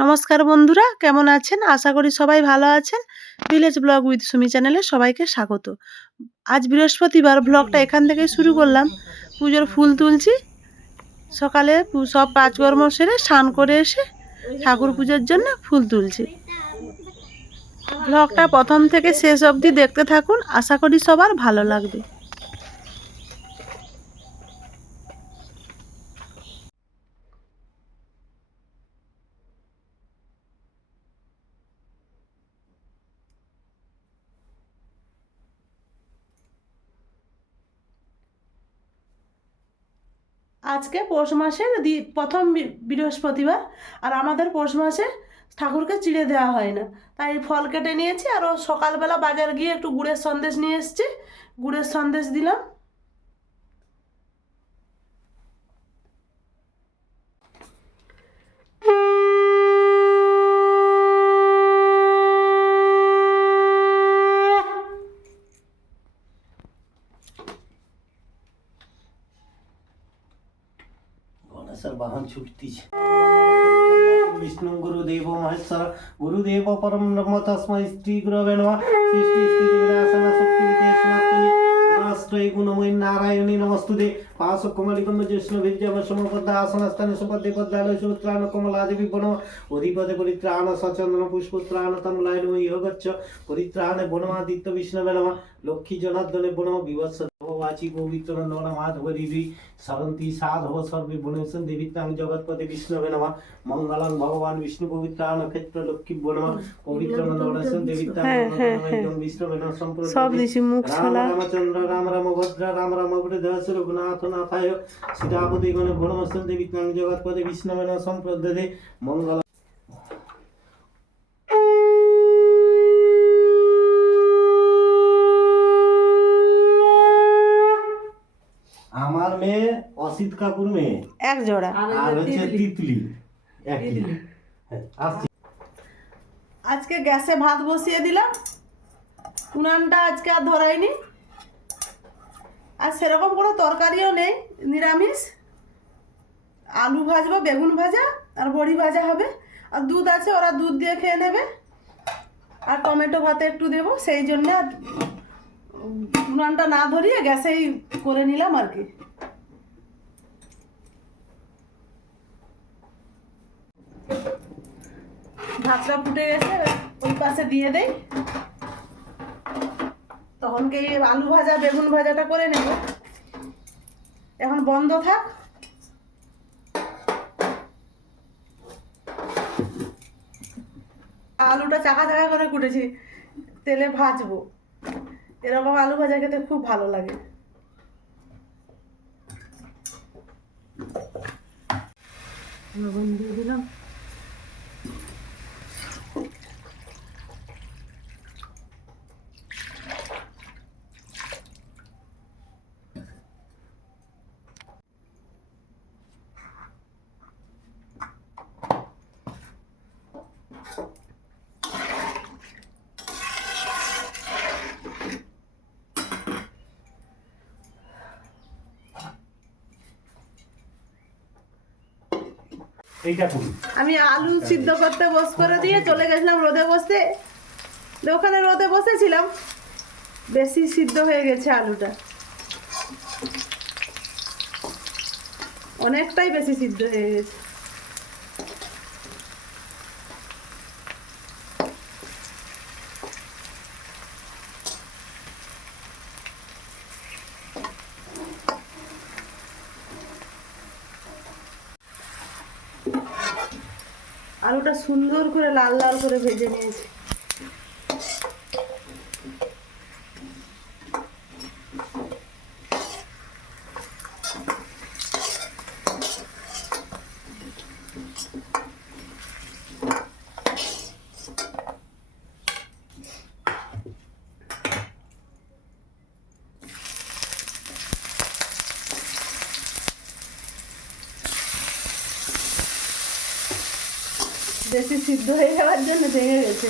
নমস্কার বন্ধুরা, কেমন আছেন? আশা করি সবাই ভালো আছেন। ভিলেজ ব্লগ উইথ সুমি চ্যানেলে সবাইকে স্বাগত। আজ বৃহস্পতিবার, ব্লগটা এখান থেকেই শুরু করলাম। পুজোর ফুল তুলছি। সকালে সব কাজকর্ম সেরে স্নান করে এসে ঠাকুর পুজোর জন্য ফুল তুলছি। ব্লগটা প্রথম থেকে শেষ অবধি দেখতে থাকুন, আশা করি সবার ভালো লাগবে। আজকে পৌষ মাসের প্রথম বৃহস্পতিবার, আর আমাদের পৌষ মাসে ঠাকুরকে চিড়ে দেওয়া হয় না, তাই ফল কেটে নিয়েছি। আরও সকালবেলা বাজার গিয়ে একটু গুড়ের সন্দেশ নিয়ে এসেছি, গুড়ের সন্দেশ দিলাম। वाहन छुटती विष्णु गुरुदेव महेश्वर गुरुदेव परम ब्रह्म तस्मै श्री गुरवे नमः सृष्टि स्थिति विनाशन शक्ति विदेशनात्मनि गुणाश्रय गुणमयी नारायणी नमस्तुते पाशकुमारिकं ज्येष्ठ विद्यावशमपदासनस्थान सुपदे पद्दालय सुत्रान कमलादेवी वनम अधिपते परित्राण सचंदन पुष्पत्राण तमलाय नमः योगच्छ परित्राण वनमादित्य विष्णवे नमः लक्ष्मी जनार्दने वनम विवत्स वाची पवित्र नर माधवरी सरंती साधव सर्वे भुवनेश्वर देवी तांग जगतपति विष्णवे नमः मंगलम भगवान विष्णु पवित्र नक्षत्र लक्ष्मी वनम पवित्र नरेश्वर देवी तांग विष्णवे नमः संपूर्ण रामचंद्र राम राम भद्र राम राम वृद्धश्री रघुनाथ नाथाय सीतापति गण भुवनेश्वर देवी तांग जगतपति विष्णवे नमः संप्रदे मंगल আমার মেয়ে অসিত কাকুর মেয়ে এক জোড়া, আর হচ্ছে তিতলি আজকে গ্যাসে ভাত বসিয়ে দিলাম। উনানটা আজকে আর ধরাইনি, আর সেরকম কোনো তরকারিও নেই, নিরামিষ। আলু ভাজবো, বেগুন ভাজা আর বড়ি ভাজা হবে, আর দুধ আছে, ওরা দুধ দিয়ে খেয়ে নেবে। আর টমেটো ভাতে একটু দেবো, সেই জন্য উনানটা না ধরিয়ে গ্যাসেই করে নিলাম আর কি। ভাতটা ফুটে গেছে, ওই পাশে দিয়ে দেই। তখনকে আলু ভাজা বেগুন ভাজাটা করে নেব। এখন বন্ধ থাক। আলুটা চাকা চাকা করে কুটেছি, তেলে ভাজবো। এরকম আলু ভাজা খেতে খুব ভালো লাগে। লবণ দিয়ে দিলাম। আমি আলু সিদ্ধ করতে বস করে দিয়ে চলে গেছিলাম রোদে বসতে। ওখানে রোদে বসেছিলাম, বেশি সিদ্ধ হয়ে গেছে আলুটা, অনেকটাই বেশি সিদ্ধ হয়ে গেছে। আলুটা সুন্দর করে লাল লাল করে ভেজে নিয়েছি। বেশি সিদ্ধ হয়ে যাওয়ার জন্য ভেঙে গেছে।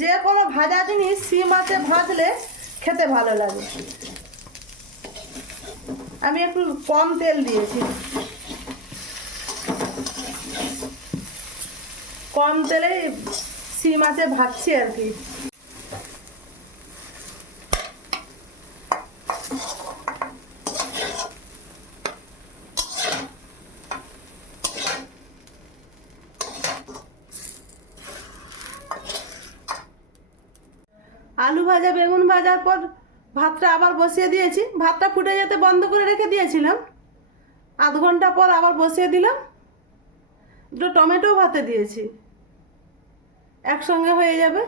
যে কোনো ভাজা জিনিস সিম আছে ভাজলে খেতে ভালো লাগে। আমি একটু কম তেল দিয়েছি, কম তেলে সিম আছে ভাজছি আর কি। আলু ভাজা বেগুন ভাজার পর ভাতটা আবার বসিয়ে দিয়েছি। ভাতটা ফুটে যেতে বন্ধ করে রেখে দিয়েছিলাম, আধ ঘন্টা পর আবার বসিয়ে দিলাম। দুটো টমেটো ভাতে দিয়েছি, একসঙ্গে হয়ে যাবে।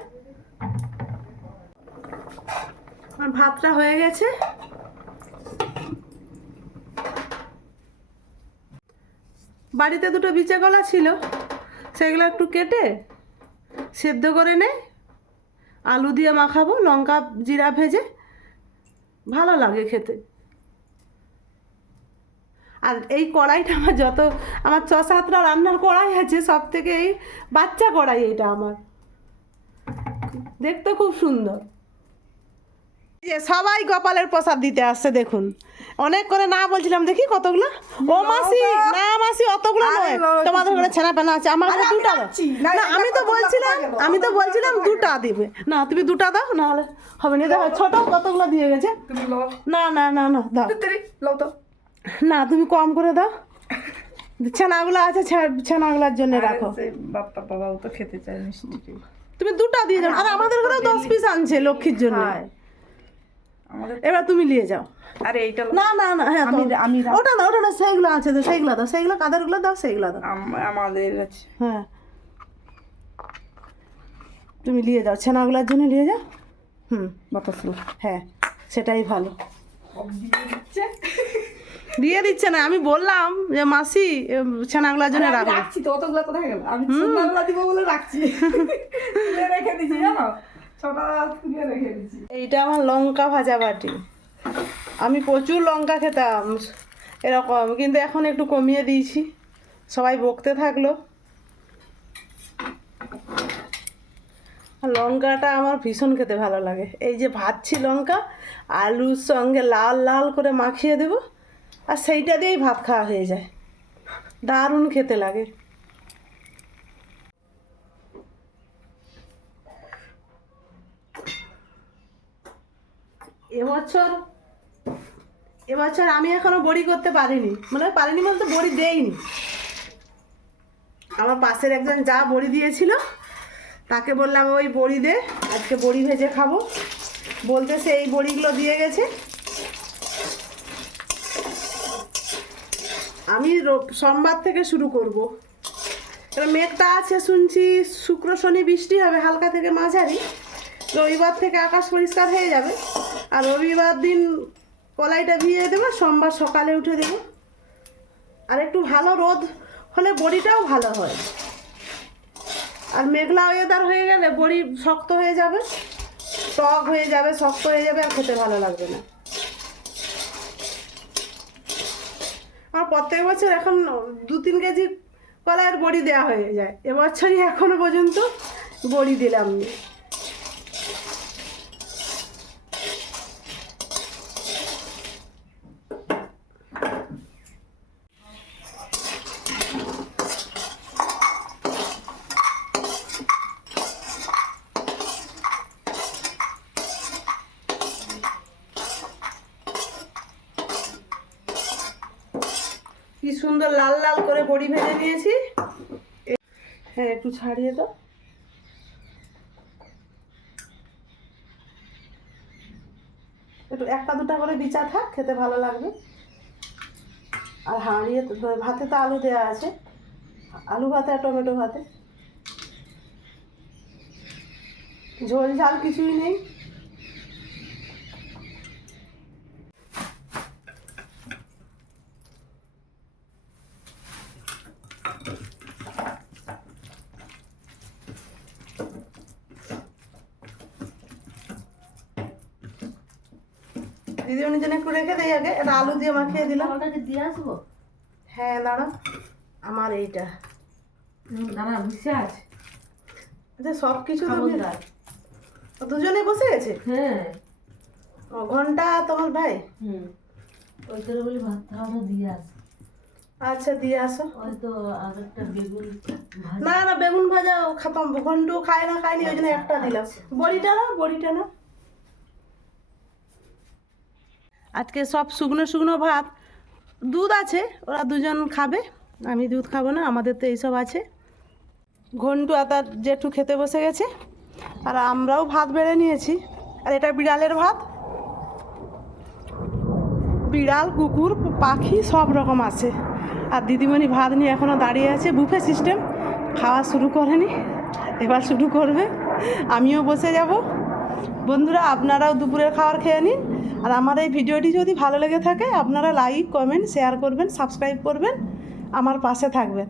আর ভাতটা হয়ে গেছে। বাড়িতে দুটো বিচে কলা ছিল, সেগুলো একটু কেটে সেদ্ধ করে নেই, আলু দিয়ে মাখাবো, লঙ্কা জিরা ভেজে, ভালো লাগে খেতে। আর এই কড়াইটা আমার আমার 6-7টা রান্নার কড়াই আছে, সব থেকে এই বাচ্চা কড়াই এটা আমার, দেখতে খুব সুন্দর। যে সবাই গোপালের প্রসাদ দিতে আসছে দেখুন, অনেক করে না বলছিলাম, দেখি কতগুলো। ও মাসি, না মাসি অতগুলো নয়, তোমাদের ঘরে ছেনা পেনা আছে, আমার ঘরে দুটা দাও। না আমি তো বলছিলাম দুটা দিবে, না তুমি দুটা দাও, না হলে হবে না। দেখো ছোট কতগুলো দিয়ে গেছে। না না না না দাও না, তুমি কম করে দাও। ছানাগুলো আছে, ছানাগুলোর জন্য রাখো। বাবা তো খেতে চায় মিষ্টি। তুমি দুটা দিয়ে যাও। আর আমাদের ঘরে 10 পিস আনছে লক্ষ্মীর জন্য। এবার তুমি নিয়ে যাও। আরে এইটা না না না, হ্যাঁ আমি ওটা না সেইগুলো আছে তো, সেইগুলো দাও, সেইগুলো কাদেরগুলো দাও, সেইগুলো দাও। আমাদের আছে। হ্যাঁ তুমি নিয়ে যাও, ছানাগুলোর জন্য নিয়ে যাও। বাতাসলো হ্যাঁ সেটাই ভালো। দিয়ে দিচ্ছে না, আমি বললাম যে মাসি ছানাগুলোর জন্য রাখো। রাখছি তো, অতগুলো কোথায় গেল? আমি ছানাগুলো দিব বলে রাখছি, তুলে রেখে দিছি জানো, ছোটা তুলে রেখে দিছি। এইটা আমার লঙ্কা ভাজা বাটি। আমি প্রচুর লঙ্কা খেতাম এরকম, কিন্তু এখন একটু কমিয়ে দিয়েছি, সবাই বকতে থাকলো। লঙ্কাটা আমার ভীষণ খেতে ভালো লাগে। এই যে ভাজছি লঙ্কা, আলুর সঙ্গে লাল লাল করে মাখিয়ে দেবো, আর সেইটা দিয়েই ভাত খাওয়া হয়ে যায়, দারুণ খেতে লাগে। এবছর আমি এখনো বড়ি করতে পারিনি, পারিনি বলতে বড়ি দেইনি। আমার পাশের একজন যা বড়ি দিয়েছিল, তাকে বললাম ওই বড়ি দে, আজকে বড়ি ভেজে খাবো। বলতেছে এই বড়িগুলো দিয়ে গেছে। আমি সোমবার থেকে শুরু করব। এবার মেঘটা আছে, শুনছি শুক্র শনি বৃষ্টি হবে হালকা থেকে মাঝারি। রবিবার থেকে আকাশ পরিষ্কার হয়ে যাবে, আর রবিবার দিন কলাইটা ভিজিয়ে দেবো, সোমবার সকালে উঠে দেবো। আর একটু ভালো রোদ হলে বড়িটাও ভালো হয়। আর মেঘলা ওয়েদার হয়ে গেলে বড়ি শক্ত হয়ে যাবে, টক হয়ে যাবে, শক্ত হয়ে যাবে, আর খেতে ভালো লাগবে না। আর প্রত্যেক বছর এখন 2-3 কেজি কলাইয়ের বড়ি দেওয়া হয়ে যায়, এবছরই এখনো পর্যন্ত বড়ি দিলাম না। কি সুন্দর লাল লাল করে বড়ি ভেজে নিয়েছি। হ্যাঁ একটু ছাড়িয়ে দাও। একটু 1-2টা করে বিচা থাক, খেতে ভালো লাগবে। আর হাঁড়িয়ে ভাতে তো আলু দেওয়া আছে, আলু ভাতে আর টমেটো ভাতে, ঝোল ঝাল কিছুই নেই। দিদিমণির জন্য একটু রেখে দেই আগে, এটা আলু দিয়ে মাখিয়ে দিলাম। দিয়ে আসবো। হ্যাঁ দাঁড়া, আমার এইটা দাঁড়া বুঝছে আছে। আচ্ছা সব কিছু তো দুজনে বসে গেছে? হ্যাঁ। ও, ঘন্টা তোমার ভাই? ওই করে বলি ভাত খাওয়াটা দিয়ে আস। আচ্ছা দিয়ে আসো। ওই তো আরেকটা বেগুন না না বেগুন ভাজা খাতাম, ঘন্টু খায়নি ওই জন্য একটা দিলাম। বড়িটা না। আজকে সব শুকনো শুকনো ভাত, দুধ আছে, ওরা দুজন খাবে, আমি দুধ খাবো না, আমাদের তো এইসব আছে। ঘন্টু আর তার জেঠু খেতে বসে গেছে, আর আমরাও ভাত বেড়ে নিয়েছি। আর এটা বিড়ালের ভাত, বিড়াল কুকুর পাখি সব রকম আছে। আর দিদিমণি ভাত নিয়ে এখনও দাঁড়িয়ে আছে, বুফে সিস্টেম, খাওয়া শুরু করেনি, এবার শুরু করবে, আমিও বসে যাব। বন্ধুরা আপনারাও দুপুরের খাবার খেয়ে নিন। আর আমার এই ভিডিওটি যদি ভালো লেগে থাকে আপনারা লাইক কমেন্ট শেয়ার করবেন, সাবস্ক্রাইব করবেন, আমার পাশে থাকবেন।